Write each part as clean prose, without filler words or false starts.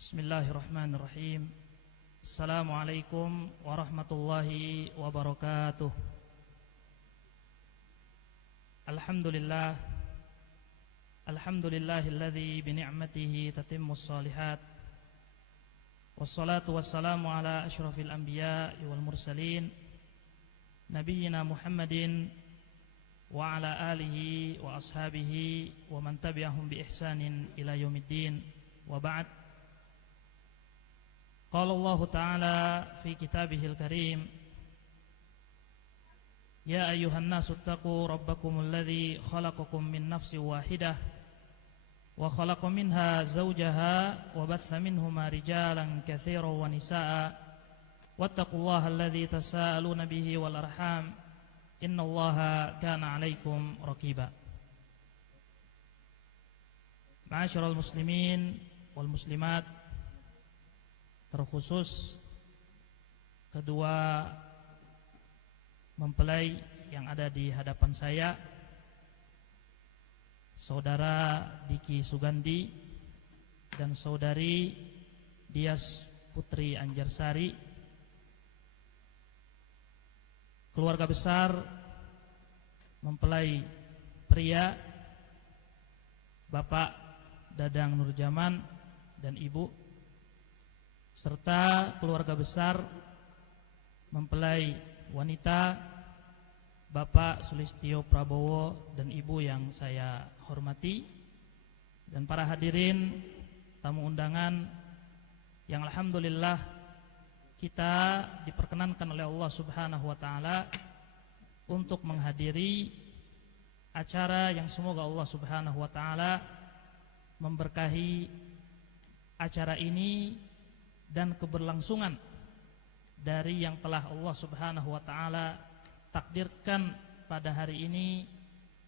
Bismillahirrahmanirrahim. Assalamualaikum warahmatullahi wabarakatuh. Alhamdulillah. Alhamdulillahilladzi bini'matihi tatimmus shalihat. Wassalatu wassalamu ala asyrafil anbiya'i wal mursalin nabiyyina Muhammadin wa ala alihi wa ashabihi wa man tabi'ahum bi ihsanin ila yaumiddin. Wa ba'd. Qala Allah Ta'ala fi kitabihil karim, Ya ayyuhan nasu attaqu rabbakumul ladzi khalaqakum min nafsin wahidah wa khalaqa minha zawjaha wa batha minhuma rijalan katsiran wa nisaa'a wattaqullaha alladzi tasaaluna bihi wal arham innallaha kana 'alaikum raqiba. Ma'asyiral muslimin wal muslimat, terkhusus kedua mempelai yang ada di hadapan saya, Saudara Diki Sugandi dan Saudari Dias Putri Anjarsari, keluarga besar mempelai pria Bapak Dadang Nurjaman dan Ibu, serta keluarga besar mempelai wanita Bapak Sulistyo Prabowo dan Ibu yang saya hormati, dan para hadirin tamu undangan yang alhamdulillah kita diperkenankan oleh Allah Subhanahu wa taala untuk menghadiri acara yang semoga Allah Subhanahu wa taala memberkahi acara ini dan keberlangsungan dari yang telah Allah Subhanahu wa taala takdirkan pada hari ini.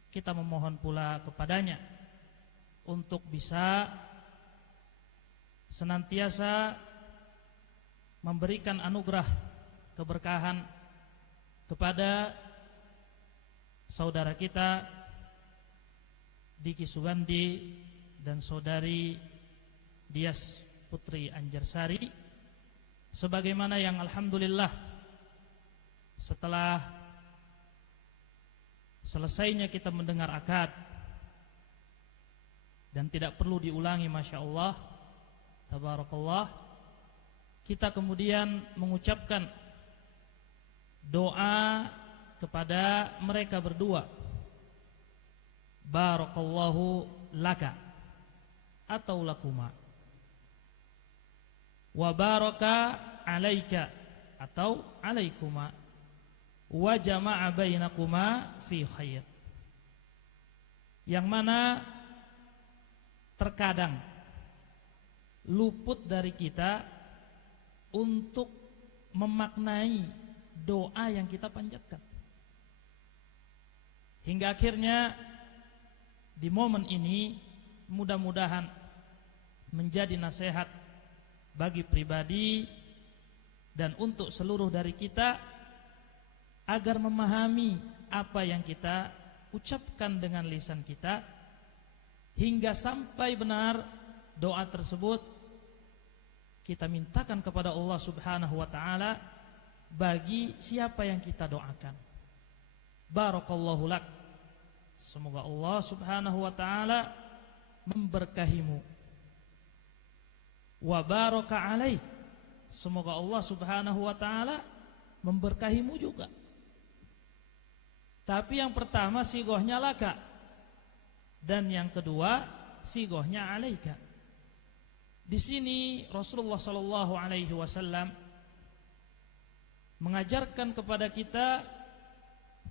Kita memohon pula kepadanya untuk bisa senantiasa memberikan anugerah keberkahan kepada saudara kita Diki Sugandi dan saudari Dias Putri Anjarsari, sebagaimana yang alhamdulillah setelah selesainya kita mendengar akad dan tidak perlu diulangi, masya Allah, tabarakallah, kita kemudian mengucapkan doa kepada mereka berdua, barakallahu laka atau lakuma, wa baraka alaika atau alaikuma, wa jama'a bainakuma fi khair. Yang mana terkadang luput dari kita untuk memaknai doa yang kita panjatkan, hingga akhirnya di momen ini mudah-mudahan menjadi nasihat bagi pribadi dan untuk seluruh dari kita agar memahami apa yang kita ucapkan dengan lisan kita, hingga sampai benar doa tersebut kita mintakan kepada Allah Subhanahu wa taala bagi siapa yang kita doakan. Barakallahu lak, semoga Allah Subhanahu wa taala memberkahimu. Wa baraka alaih, semoga Allah Subhanahu wa taala memberkahimu juga. Tapi yang pertama sigohnya laka, dan yang kedua sigohnya alaika. Di sini Rasulullah sallallahu alaihi wasallam mengajarkan kepada kita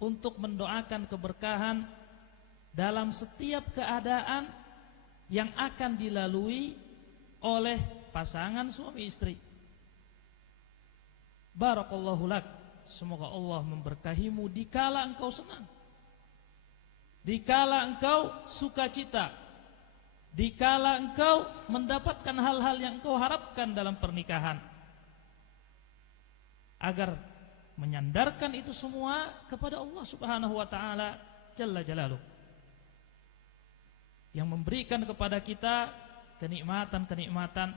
untuk mendoakan keberkahan dalam setiap keadaan yang akan dilalui oleh pasangan suami istri. Barakallahu lak, semoga Allah memberkahimu dikala engkau senang, dikala engkau sukacita, dikala engkau mendapatkan hal-hal yang engkau harapkan dalam pernikahan, agar menyandarkan itu semua kepada Allah Subhanahu wa taala jalla jalaluh, yang memberikan kepada kita kenikmatan-kenikmatan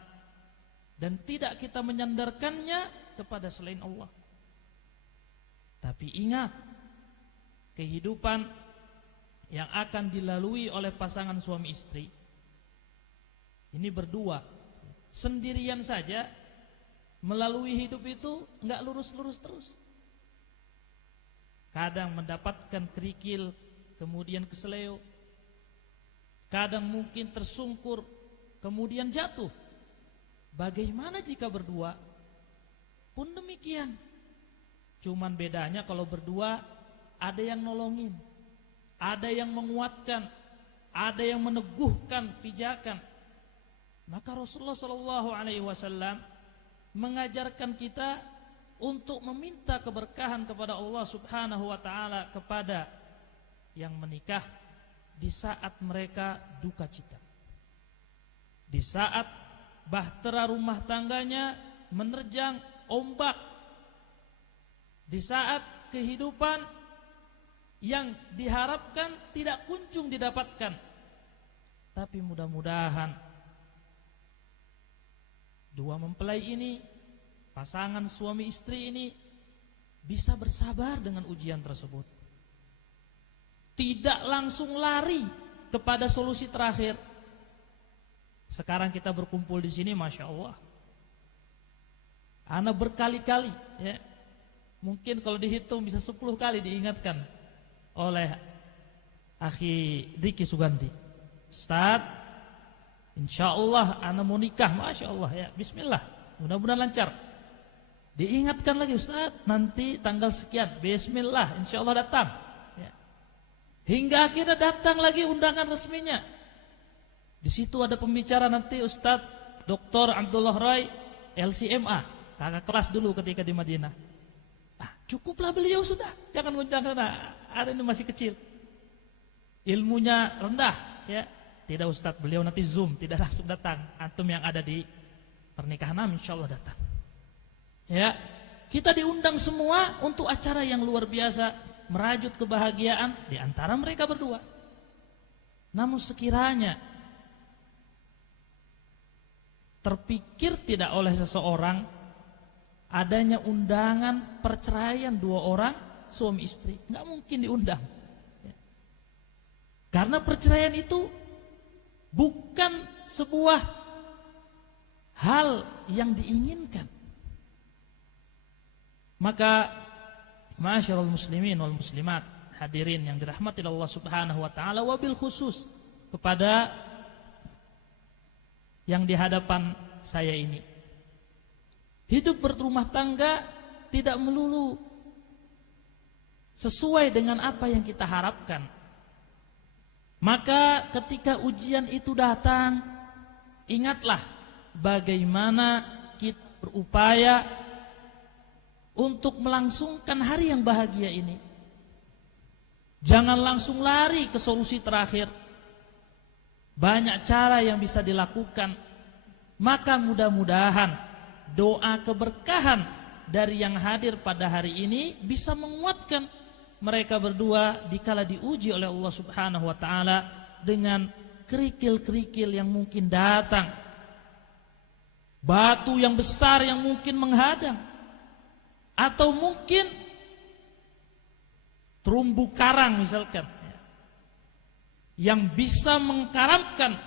dan tidak kita menyandarkannya kepada selain Allah. Tapi ingat, kehidupan yang akan dilalui oleh pasangan suami istri ini berdua, sendirian saja melalui hidup itu enggak lurus-lurus terus. Kadang mendapatkan kerikil, kemudian keseleo. Kadang mungkin tersungkur, kemudian jatuh. Bagaimana jika berdua? Pun demikian. Cuman bedanya kalau berdua ada yang nolongin, ada yang menguatkan, ada yang meneguhkan pijakan. Maka Rasulullah SAW mengajarkan kita untuk meminta keberkahan kepada Allah Subhanahu wa taala kepada yang menikah di saat mereka duka cita. Di saat bahtera rumah tangganya menerjang ombak. Di saat kehidupan yang diharapkan tidak kunjung didapatkan. Tapi mudah-mudahan dua mempelai ini, pasangan suami istri ini bisa bersabar dengan ujian tersebut. Tidak langsung lari kepada solusi terakhir. Sekarang kita berkumpul di sini, masya Allah. Ana berkali-kali, ya, mungkin kalau dihitung bisa 10 kali diingatkan oleh akhi Diki Sugandi. Ustaz, insya Allah ana mau nikah, masya Allah ya, bismillah, mudah-mudahan lancar. Diingatkan lagi, Ustaz, nanti tanggal sekian, bismillah, insya Allah datang. Ya. Hingga akhirnya datang lagi undangan resminya. Di situ ada pembicara nanti Ustaz Dr. Abdullah Roy, LCMA, kakak kelas dulu ketika di Madinah. Cukuplah beliau sudah, jangan undang sana. Ada ini masih kecil, ilmunya rendah, ya. Tidak Ustaz, beliau nanti Zoom, tidak langsung datang. Antum yang ada di pernikahan insya Allah datang. Ya, kita diundang semua untuk acara yang luar biasa, merajut kebahagiaan di antara mereka berdua. Namun sekiranya terpikir tidak oleh seseorang adanya undangan perceraian dua orang suami istri, nggak mungkin diundang. Ya. Karena perceraian itu bukan sebuah hal yang diinginkan. Maka ma'asyiral muslimin wal muslimat, hadirin yang dirahmati Allah Subhanahu wa taala, wabil khusus kepada yang di hadapan saya ini. Hidup berumah tangga tidak melulu sesuai dengan apa yang kita harapkan. Maka ketika ujian itu datang, ingatlah bagaimana kita berupaya untuk melangsungkan hari yang bahagia ini. Jangan langsung lari ke solusi terakhir. Banyak cara yang bisa dilakukan. Maka mudah-mudahan doa keberkahan dari yang hadir pada hari ini bisa menguatkan mereka berdua dikala diuji oleh Allah Subhanahu wa taala dengan kerikil-kerikil yang mungkin datang, batu yang besar yang mungkin menghadang, atau mungkin terumbu karang misalkan yang bisa mengkaramkan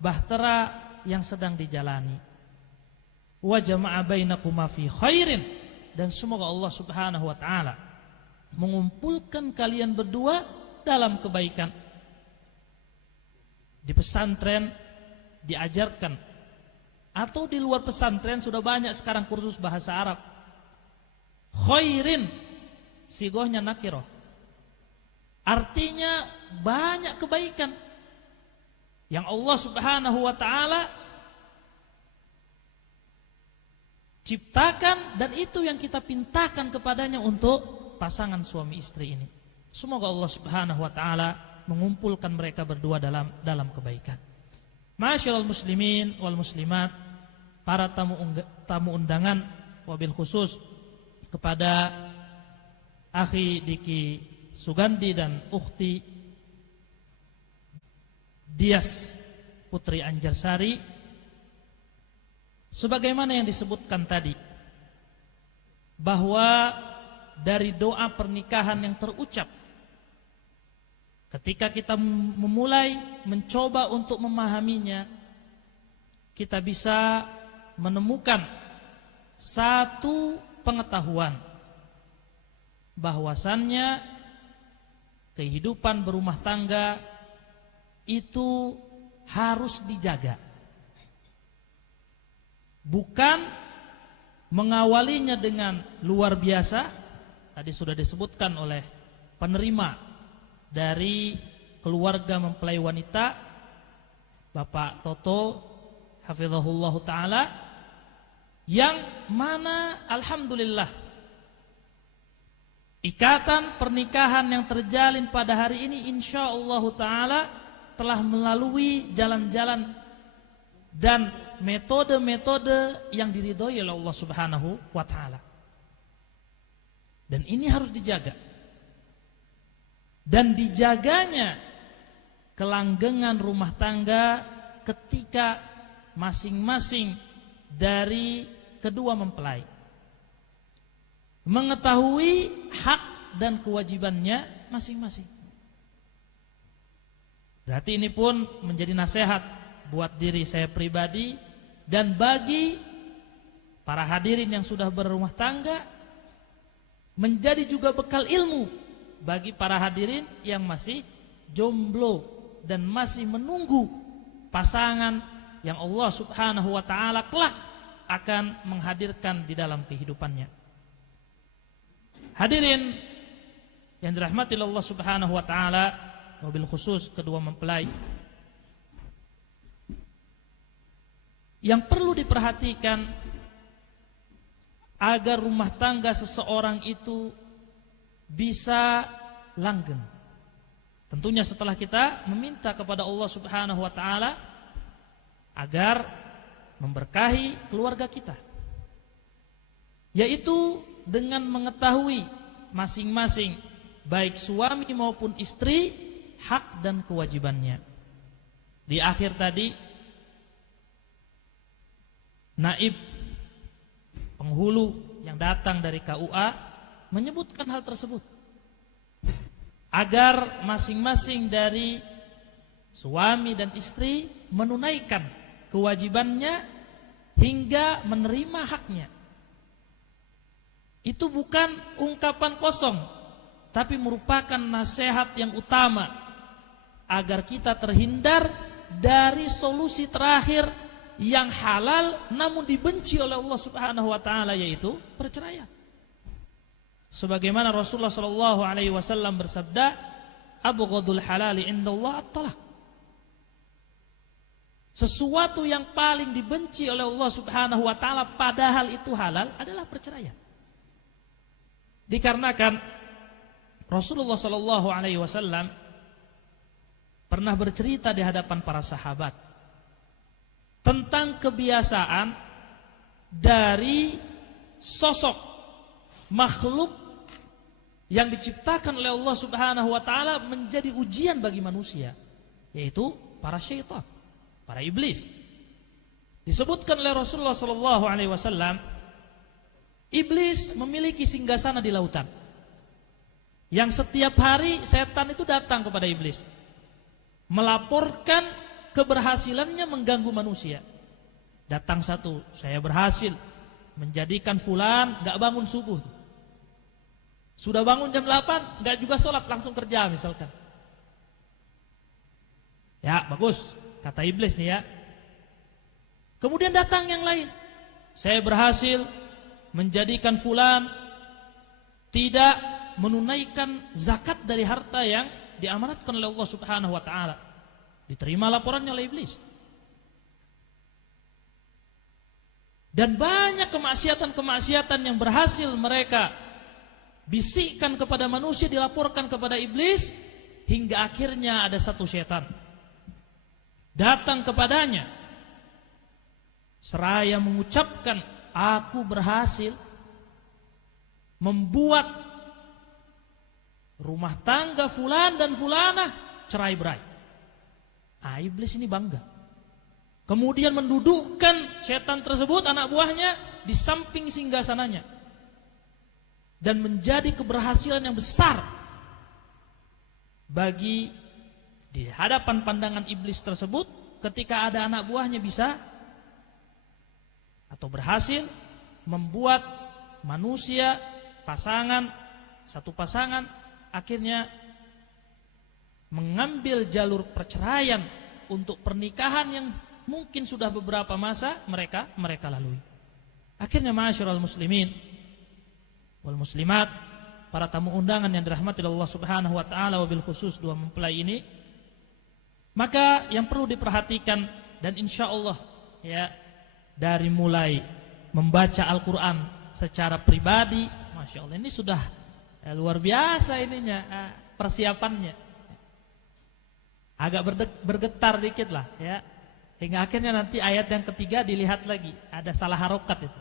bahtera yang sedang dijalani. Wa jama'a bainakuma fi khairin, dan semoga Allah Subhanahu wa taala mengumpulkan kalian berdua dalam kebaikan. Di pesantren diajarkan, atau di luar pesantren sudah banyak sekarang kursus bahasa Arab. Khairin sigohnya nakiroh, artinya banyak kebaikan yang Allah Subhanahu wa taala ciptakan, dan itu yang kita pintakan kepadanya untuk pasangan suami istri ini. Semoga Allah Subhanahu wa taala mengumpulkan mereka berdua dalam kebaikan. Ma'asyiral muslimin wal muslimat, para tamu undangan, wabil khusus kepada akhi Diki Sugandi dan ukhti Dias Putri Anjarsari, Sebagaimana yang disebutkan tadi, bahwa dari doa pernikahan yang terucap ketika kita memulai mencoba untuk memahaminya, kita bisa menemukan satu pengetahuan bahwasannya kehidupan berumah tangga itu harus dijaga. Bukan mengawalinya dengan luar biasa. Tadi sudah disebutkan oleh penerima dari keluarga mempelai wanita, Bapak Toto hafizahullah ta'ala, yang mana alhamdulillah ikatan pernikahan yang terjalin pada hari ini insyaallah ta'ala telah melalui jalan-jalan dan metode-metode yang diridhoi oleh Allah Subhanahu wa ta'ala. Dan ini harus dijaga. Dan dijaganya kelanggengan rumah tangga ketika masing-masing dari kedua mempelai mengetahui hak dan kewajibannya masing-masing. Berarti ini pun menjadi nasihat buat diri saya pribadi dan bagi para hadirin yang sudah berumah tangga, menjadi juga bekal ilmu bagi para hadirin yang masih jomblo dan masih menunggu pasangan yang Allah Subhanahu wa ta'ala kelak akan menghadirkan di dalam kehidupannya. Hadirin yang dirahmati Allah Subhanahu wa ta'ala, wabil khusus kedua mempelai, yang perlu diperhatikan agar rumah tangga seseorang itu bisa langgeng. Tentunya setelah kita meminta kepada Allah Subhanahu wa ta'ala agar memberkahi keluarga kita, yaitu dengan mengetahui masing-masing baik suami maupun istri hak dan kewajibannya. Di akhir tadi naib penghulu yang datang dari KUA menyebutkan hal tersebut, agar masing-masing dari suami dan istri menunaikan kewajibannya hingga menerima haknya. Itu bukan ungkapan kosong, tapi merupakan nasihat yang utama agar kita terhindar dari solusi terakhir yang halal namun dibenci oleh Allah Subhanahu wa ta'ala, yaitu perceraian. Sebagaimana Rasulullah sallallahu alaihi wasallam bersabda, abghadul halali indallah at-talaq. Sesuatu yang paling dibenci oleh Allah Subhanahu wa ta'ala padahal itu halal adalah perceraian. Dikarenakan Rasulullah sallallahu alaihi wasallam pernah bercerita di hadapan para sahabat tentang kebiasaan dari sosok makhluk yang diciptakan oleh Allah Subhanahu wa ta'ala menjadi ujian bagi manusia, yaitu para syaitan, para iblis. Disebutkan oleh Rasulullah sallallahu alaihi wasallam, iblis memiliki singgasana di lautan, yang setiap hari setan itu datang kepada iblis melaporkan keberhasilannya mengganggu manusia. Datang satu, saya berhasil menjadikan fulan gak bangun subuh. Sudah bangun jam 8, gak juga sholat, langsung kerja misalkan. Ya bagus, kata iblis nih ya. Kemudian datang yang lain, saya berhasil menjadikan fulan tidak menunaikan zakat dari harta yang diamanatkan oleh Allah Subhanahu wa ta'ala. Diterima laporannya oleh iblis. Dan banyak kemaksiatan-kemaksiatan yang berhasil mereka bisikkan kepada manusia dilaporkan kepada iblis, hingga akhirnya ada satu setan datang kepadanya seraya mengucapkan, aku berhasil membuat rumah tangga fulan dan fulanah cerai berai. Iblis ini bangga. Kemudian mendudukkan setan tersebut, anak buahnya, di samping singgasananya. Dan menjadi keberhasilan yang besar bagi di hadapan pandangan iblis tersebut ketika ada anak buahnya bisa atau berhasil membuat manusia, satu pasangan akhirnya mengambil jalur perceraian untuk pernikahan yang mungkin sudah beberapa masa mereka lalui. Akhirnya ma'asyiral muslimin wal muslimat, para tamu undangan yang dirahmati Allah Subhanahu wa taala, wabil khusus dua mempelai ini, maka yang perlu diperhatikan dan insyaallah ya, dari mulai membaca Al-Qur'an secara pribadi, Masya Allah, ini sudah luar biasa ininya, persiapannya. Agak bergetar dikit lah ya. Hingga akhirnya nanti ayat yang ketiga dilihat lagi, ada salah harokat itu.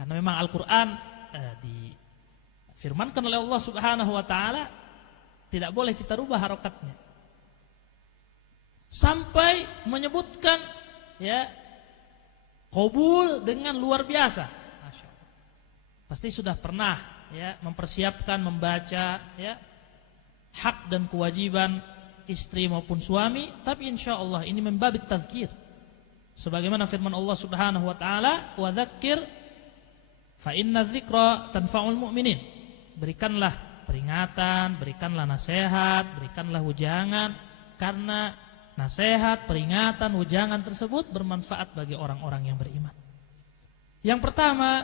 Karena memang Al-Quran difirmankan oleh Allah Subhanahu wa ta'ala, tidak boleh kita rubah harokatnya. Sampai menyebutkan ya, qabul dengan luar biasa. Masya Allah. Pasti sudah pernah ya mempersiapkan membaca ya hak dan kewajiban istri maupun suami, tapi insya Allah ini membabit tazkir. Sebagaimana firman Allah Subhanahu wa taala, "Wa dzakir fa inna dzikra tanfa'ul mu'minin." Berikanlah peringatan, berikanlah nasihat, berikanlah wejangan, karena nasihat, peringatan, wejangan tersebut bermanfaat bagi orang-orang yang beriman. Yang pertama,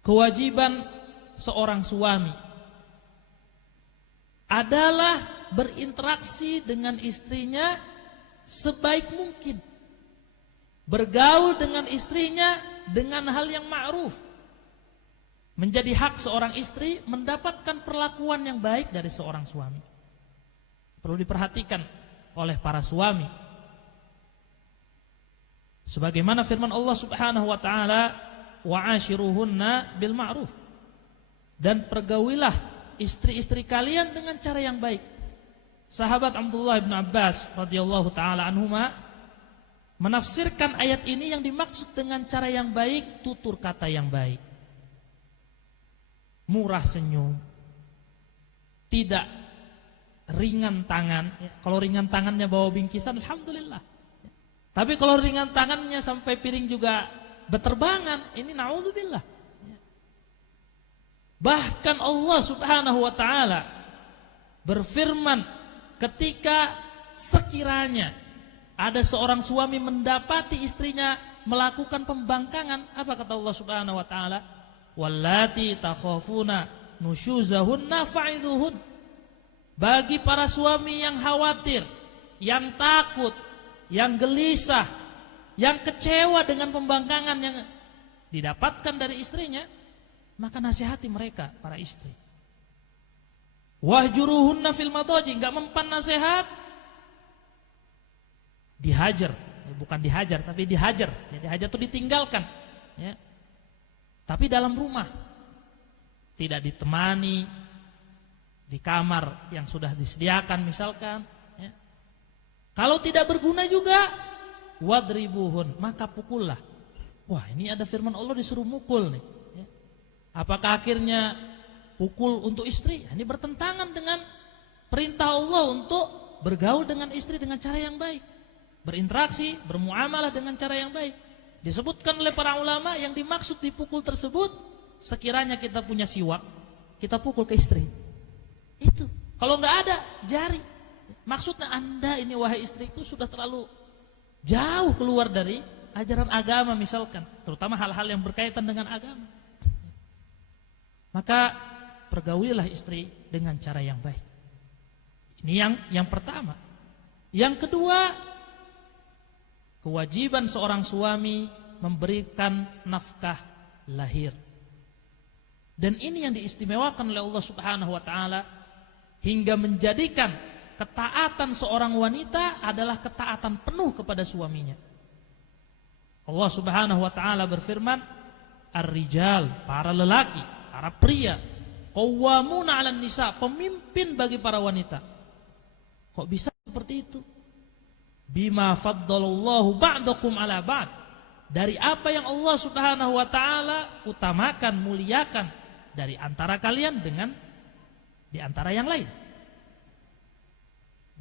kewajiban seorang suami adalah berinteraksi dengan istrinya sebaik mungkin, bergaul dengan istrinya dengan hal yang ma'ruf. Menjadi hak seorang istri mendapatkan perlakuan yang baik dari seorang suami. Perlu diperhatikan oleh para suami. Sebagaimana firman Allah Subhanahu wa taala, "Wa'ashiruhunna bil ma'ruf." Dan pergaulilah istri-istri kalian dengan cara yang baik. Sahabat Abdullah bin Abbas radhiyallahu taala anhuma menafsirkan ayat ini, yang dimaksud dengan cara yang baik, tutur kata yang baik, murah senyum, tidak ringan tangan. Kalau ringan tangannya bawa bingkisan, alhamdulillah. Tapi kalau ringan tangannya sampai piring juga beterbangan, ini naudzubillah. Bahkan Allah Subhanahu wa taala berfirman, ketika sekiranya ada seorang suami mendapati istrinya melakukan pembangkangan, apa kata Allah Subhanahu wa taala? "Wallati takhafuna nusyuzahunna fa'idhuhun." Bagi para suami yang khawatir, yang takut, yang gelisah, yang kecewa dengan pembangkangan yang didapatkan dari istrinya, maka nasihati mereka, para istri. Wahjuruhunna fil madaji, enggak mempan nasihat, dihajar, bukan dihajar tapi dihajar. Ya, dihajar itu ditinggalkan, ya. Tapi dalam rumah, tidak ditemani di kamar yang sudah disediakan misalkan, ya. Kalau tidak berguna juga, wadribuhun, maka pukullah. Wah, ini ada firman Allah disuruh mukul nih, ya. Apakah akhirnya pukul untuk istri? Ini bertentangan dengan perintah Allah untuk bergaul dengan istri dengan cara yang baik, berinteraksi, bermuamalah dengan cara yang baik. Disebutkan oleh para ulama, yang dimaksud dipukul tersebut, sekiranya kita punya siwak, kita pukul ke istri. Itu. Kalau nggak ada, jari. Maksudnya Anda ini, wahai istriku, sudah terlalu jauh keluar dari ajaran agama misalkan, terutama hal-hal yang berkaitan dengan agama. Maka pergaulilah istri dengan cara yang baik. Ini yang pertama. Yang kedua, kewajiban seorang suami memberikan nafkah lahir. Dan ini yang diistimewakan oleh Allah Subhanahu wa taala, hingga menjadikan ketaatan seorang wanita adalah ketaatan penuh kepada suaminya. Allah Subhanahu wa taala berfirman, "Ar-rijal", para lelaki, para pria, qawwamuna 'alan nisa, pemimpin bagi para wanita. Kok bisa seperti itu? Bima faddalallahu ba'dakum ala ba'd, dari apa yang Allah Subhanahu wa taala utamakan, muliakan dari antara kalian dengan di antara yang lain.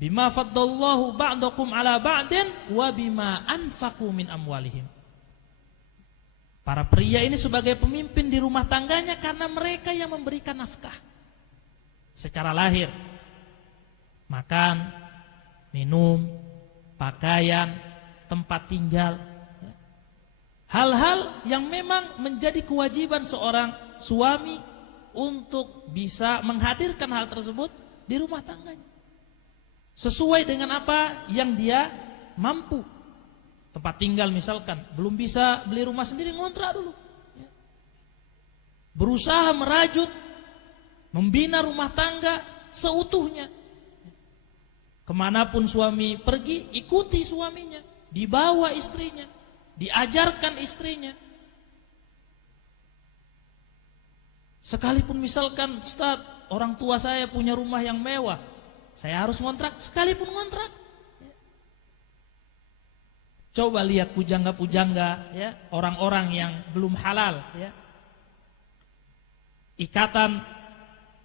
Bima faddallahu ba'dakum ala ba'din wa bima anfaqu min amwalihim. Para pria ini sebagai pemimpin di rumah tangganya karena mereka yang memberikan nafkah secara lahir. Makan, minum, pakaian, tempat tinggal. Hal-hal yang memang menjadi kewajiban seorang suami untuk bisa menghadirkan hal tersebut di rumah tangganya. Sesuai dengan apa yang dia mampu. Tempat tinggal misalkan, belum bisa beli rumah sendiri, ngontrak dulu. Berusaha merajut, membina rumah tangga seutuhnya. Kemanapun suami pergi, ikuti suaminya, dibawa istrinya, diajarkan istrinya. Sekalipun misalkan, Ustaz, orang tua saya punya rumah yang mewah, saya harus ngontrak, sekalipun ngontrak. Coba lihat pujangga-pujangga, ya, orang-orang yang belum halal, ya. Ikatan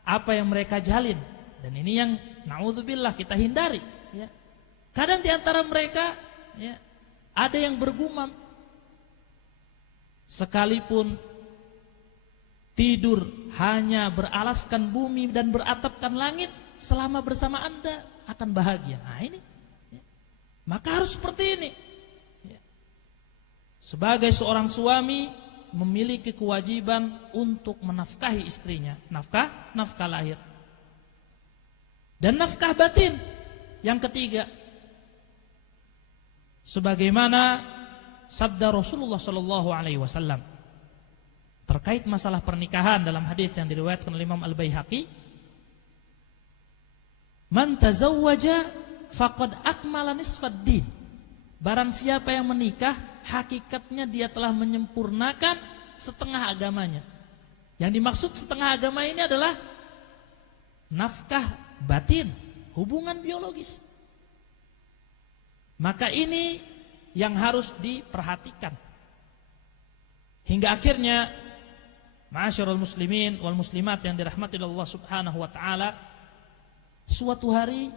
apa yang mereka jalin, dan ini yang naudzubillah kita hindari, ya. Kadang di antara mereka, ya, ada yang bergumam, sekalipun tidur hanya beralaskan bumi dan beratapkan langit, selama bersama Anda akan bahagia. Nah ini, ya. Maka harus seperti ini, ya. Sebagai seorang suami memiliki kewajiban untuk menafkahi istrinya, nafkah lahir dan nafkah batin. Yang ketiga, sebagaimana sabda Rasulullah sallallahu alaihi wasallam terkait masalah pernikahan dalam hadis yang diriwayatkan oleh Imam Al-Baihaqi, man tazawwaja faqad akmala nisfad din. Barang siapa yang menikah, hakikatnya dia telah menyempurnakan setengah agamanya. Yang dimaksud setengah agama ini adalah nafkah batin, hubungan biologis. Maka ini yang harus diperhatikan. Hingga akhirnya, ma'asyiral muslimin wal muslimat yang dirahmati Allah Subhanahu wa taala, suatu hari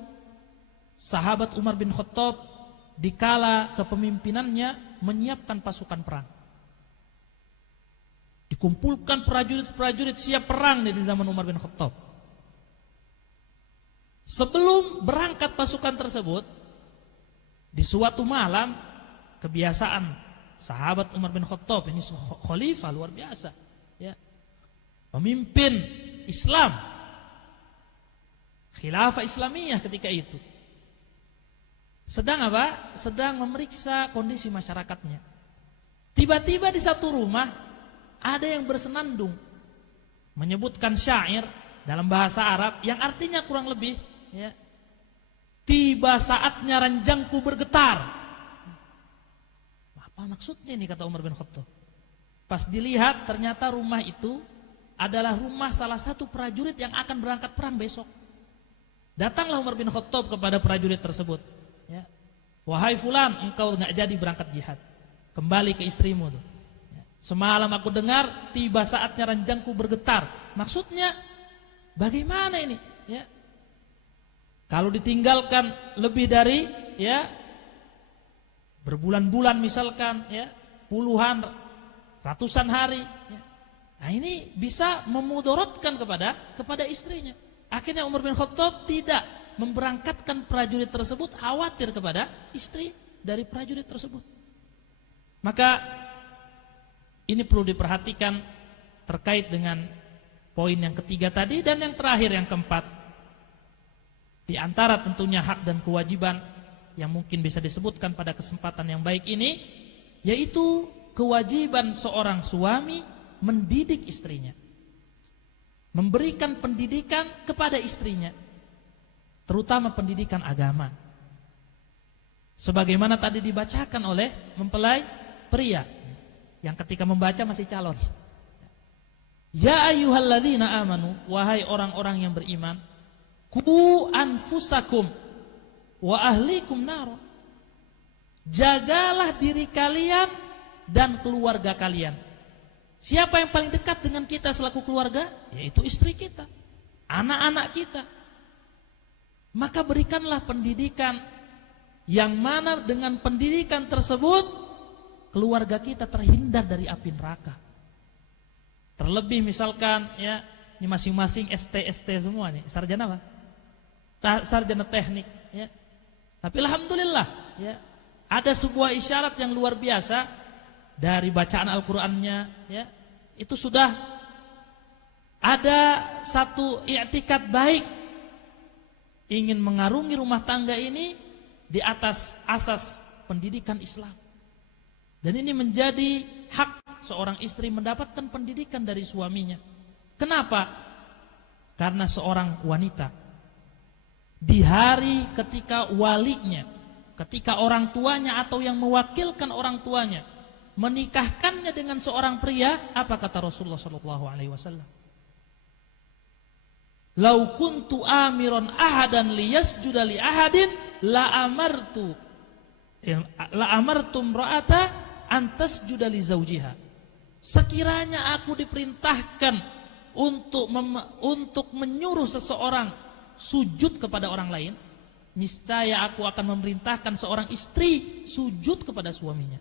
sahabat Umar bin Khattab dikala kepemimpinannya menyiapkan pasukan perang. Dikumpulkan prajurit-prajurit siap perang di zaman Umar bin Khattab. Sebelum berangkat pasukan tersebut, di suatu malam, kebiasaan sahabat Umar bin Khattab, ini khalifah luar biasa, ya, pemimpin Islam, khilafah Islamiyah ketika itu, sedang apa? Sedang memeriksa kondisi masyarakatnya. Tiba-tiba di satu rumah ada yang bersenandung menyebutkan syair dalam bahasa Arab yang artinya kurang lebih, ya, tiba saatnya ranjangku bergetar. Apa maksudnya ini, kata Umar bin Khattab. Pas dilihat ternyata rumah itu adalah rumah salah satu prajurit yang akan berangkat perang besok. Datanglah Umar bin Khattab kepada prajurit tersebut, ya. Wahai fulan, engkau enggak jadi berangkat jihad, kembali ke istrimu tuh. Ya. Semalam aku dengar tiba saatnya ranjangku bergetar. Maksudnya bagaimana ini, ya? Kalau ditinggalkan lebih dari, ya, berbulan-bulan misalkan, ya, puluhan, ratusan hari, ya. Nah ini bisa memudorotkan kepada istrinya. Akhirnya Umar bin Khattab tidak memberangkatkan prajurit tersebut, khawatir kepada istri dari prajurit tersebut. Maka ini perlu diperhatikan terkait dengan poin yang ketiga tadi. Dan yang terakhir, yang keempat, di antara tentunya hak dan kewajiban yang mungkin bisa disebutkan pada kesempatan yang baik ini, yaitu kewajiban seorang suami mendidik istrinya, memberikan pendidikan kepada istrinya, terutama pendidikan agama. Sebagaimana tadi dibacakan oleh mempelai pria yang ketika membaca masih calon. Ya ayyuhalladzina amanu, wahai orang-orang yang beriman, qu anfusakum wa ahlikum nar. Jagalah diri kalian dan keluarga kalian. Siapa yang paling dekat dengan kita selaku keluarga? Yaitu istri kita, anak-anak kita. Maka berikanlah pendidikan yang mana dengan pendidikan tersebut keluarga kita terhindar dari api neraka. Terlebih misalkan ya, ini masing-masing ST semua nih, sarjana apa? Sarjana teknik ya. Tapi alhamdulillah ya, ada sebuah isyarat yang luar biasa dari bacaan Al-Qur'annya ya. Itu sudah ada satu i'tikad baik ingin mengarungi rumah tangga ini di atas asas pendidikan Islam. Dan ini menjadi hak seorang istri mendapatkan pendidikan dari suaminya. Kenapa? Karena seorang wanita di hari ketika walinya, ketika orang tuanya atau yang mewakilkan orang tuanya menikahkannya dengan seorang pria, apa kata Rasulullah SAW? Lau kuntu amiron ahadan liyasjuda li ahadin la amartum ra'ata antas juda li zaujiha. Sekiranya aku diperintahkan untuk menyuruh seseorang sujud kepada orang lain, niscaya aku akan memerintahkan seorang istri sujud kepada suaminya.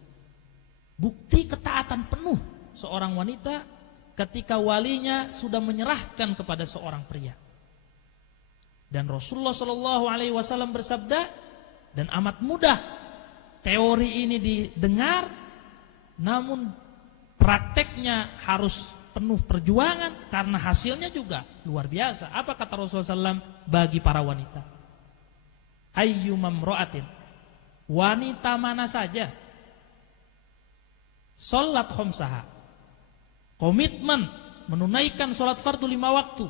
Bukti ketaatan penuh seorang wanita ketika walinya sudah menyerahkan kepada seorang pria. Dan Rasulullah SAW bersabda, dan amat mudah teori ini didengar, namun prakteknya harus penuh perjuangan karena hasilnya juga luar biasa. Apa kata Rasulullah SAW bagi para wanita? Ayyumam ro'atin, wanita mana saja sholat khomsaha, komitmen menunaikan sholat fardu 5 waktu,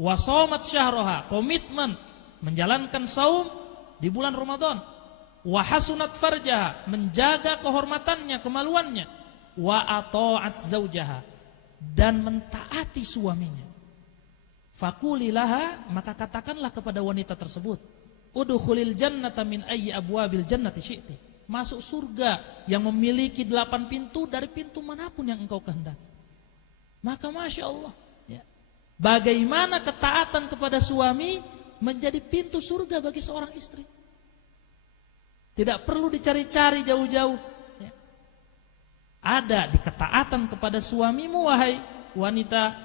wasomat syahroha, komitmen menjalankan saum di bulan Ramadan, wahasunat farjaha, menjaga kehormatannya, kemaluannya, wa ata'at zaujaha, dan mentaati suaminya. Fakulilaha, maka katakanlah kepada wanita tersebut, udkhulil jannata min ayyi abwabil jannati syi'ti, masuk surga yang memiliki 8 pintu dari pintu manapun yang engkau kehendaki. Maka Masya Allah ya, bagaimana ketaatan kepada suami menjadi pintu surga bagi seorang istri. Tidak perlu dicari-cari jauh-jauh ya. Ada di ketaatan kepada suamimu wahai wanita,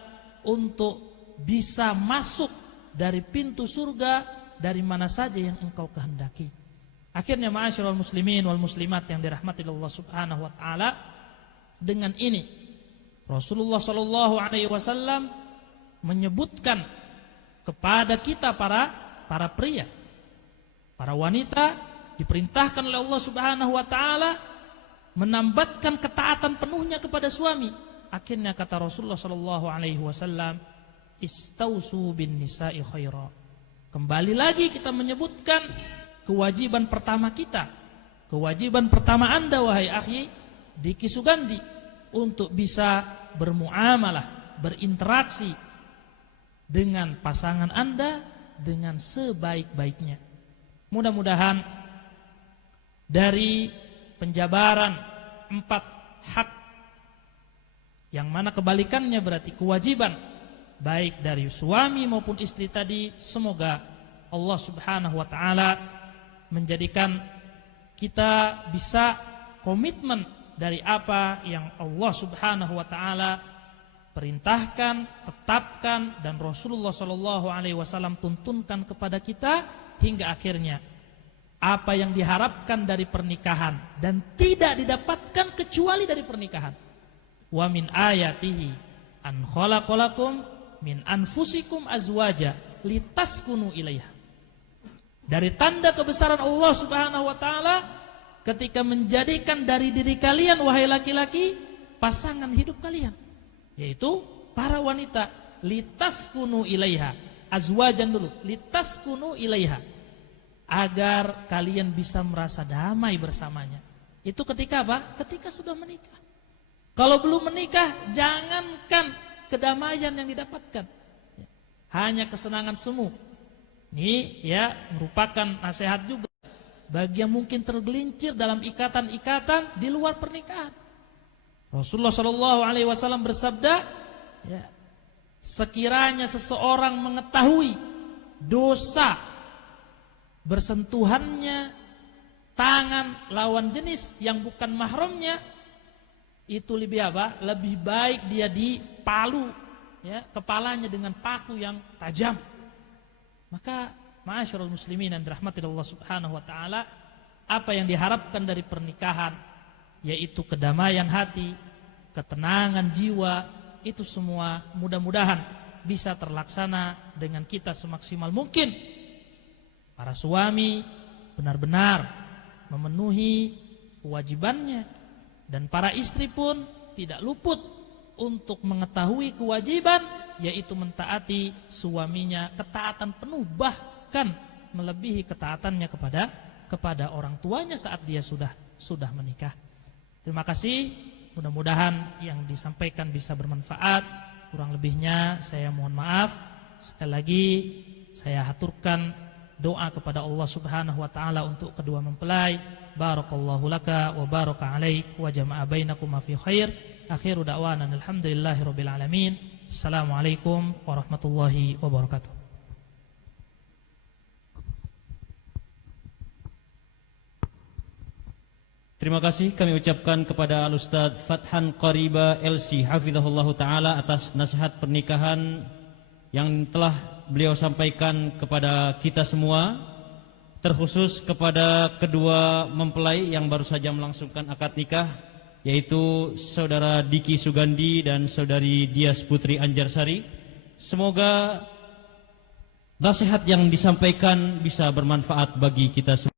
untuk bisa masuk dari pintu surga dari mana saja yang engkau kehendaki. Akhirnya ma'asyiral muslimin wal muslimat yang dirahmati Allah Subhanahu wa taala, dengan ini Rasulullah sallallahu alaihi wasallam menyebutkan kepada kita para pria, para wanita diperintahkan oleh Allah Subhanahu wa taala menambatkan ketaatan penuhnya kepada suami. Akhirnya kata Rasulullah sallallahu alaihi wasallam, istausu bin nisa'i khaira. Kembali lagi kita menyebutkan kewajiban pertama kita, kewajiban pertama Anda wahai akhi Diki Sugandi, untuk bisa bermuamalah, berinteraksi dengan pasangan Anda dengan sebaik-baiknya. Mudah-mudahan dari penjabaran 4 hak, yang mana kebalikannya berarti kewajiban baik dari suami maupun istri tadi, semoga Allah Subhanahu wa taala menjadikan kita bisa komitmen dari apa yang Allah Subhanahu wa taala perintahkan, tetapkan, dan Rasulullah sallallahu alaihi wasallam tuntunkan kepada kita, hingga akhirnya apa yang diharapkan dari pernikahan dan tidak didapatkan kecuali dari pernikahan. Wa min ayatihi an khalaqalakum min anfusikum azwaja litaskunu ilaiha. Dari tanda kebesaran Allah Subhanahu wa taala ketika menjadikan dari diri kalian wahai laki-laki pasangan hidup kalian, yaitu para wanita, litaskunu ilaiha, azwajan dulu, litaskunu ilaiha, agar kalian bisa merasa damai bersamanya. Itu ketika apa? Ketika sudah menikah. Kalau belum menikah, jangankan kedamaian yang didapatkan, hanya kesenangan semu. Ini ya merupakan nasihat juga bagi yang mungkin tergelincir dalam ikatan-ikatan di luar pernikahan. Rasulullah SAW bersabda, ya, sekiranya seseorang mengetahui dosa bersentuhannya tangan lawan jenis yang bukan mahramnya, itu lebih apa? Lebih baik dia dipalu, ya, kepalanya dengan paku yang tajam. Maka ma'asyiral muslimin yang dirahmati Allah Subhanahu wa taala, apa yang diharapkan dari pernikahan yaitu kedamaian hati, ketenangan jiwa, itu semua mudah-mudahan bisa terlaksana dengan kita semaksimal mungkin. Para suami benar-benar memenuhi kewajibannya, dan para istri pun tidak luput untuk mengetahui kewajiban, yaitu mentaati suaminya ketaatan penuh, bahkan melebihi ketaatannya kepada orang tuanya saat dia sudah menikah. Terima kasih, mudah-mudahan yang disampaikan bisa bermanfaat. Kurang lebihnya saya mohon maaf. Sekali lagi saya haturkan doa kepada Allah Subhanahu wa taala untuk kedua mempelai. Barakallahu laka wa baraka alaik wa jama'a bainakuma fi khair. Akhiru da'wana alhamdulillahirabbil alamin. Assalamualaikum warahmatullahi wabarakatuh. Terima kasih kami ucapkan kepada Al-Ustadz Fathan Qariba LC hafizahullah ta'ala atas nasihat pernikahan yang telah beliau sampaikan kepada kita semua, terkhusus kepada kedua mempelai yang baru saja melangsungkan akad nikah, yaitu Saudara Diki Sugandi dan Saudari Dias Putri Anjarsari. Semoga nasihat yang disampaikan bisa bermanfaat bagi kita semua.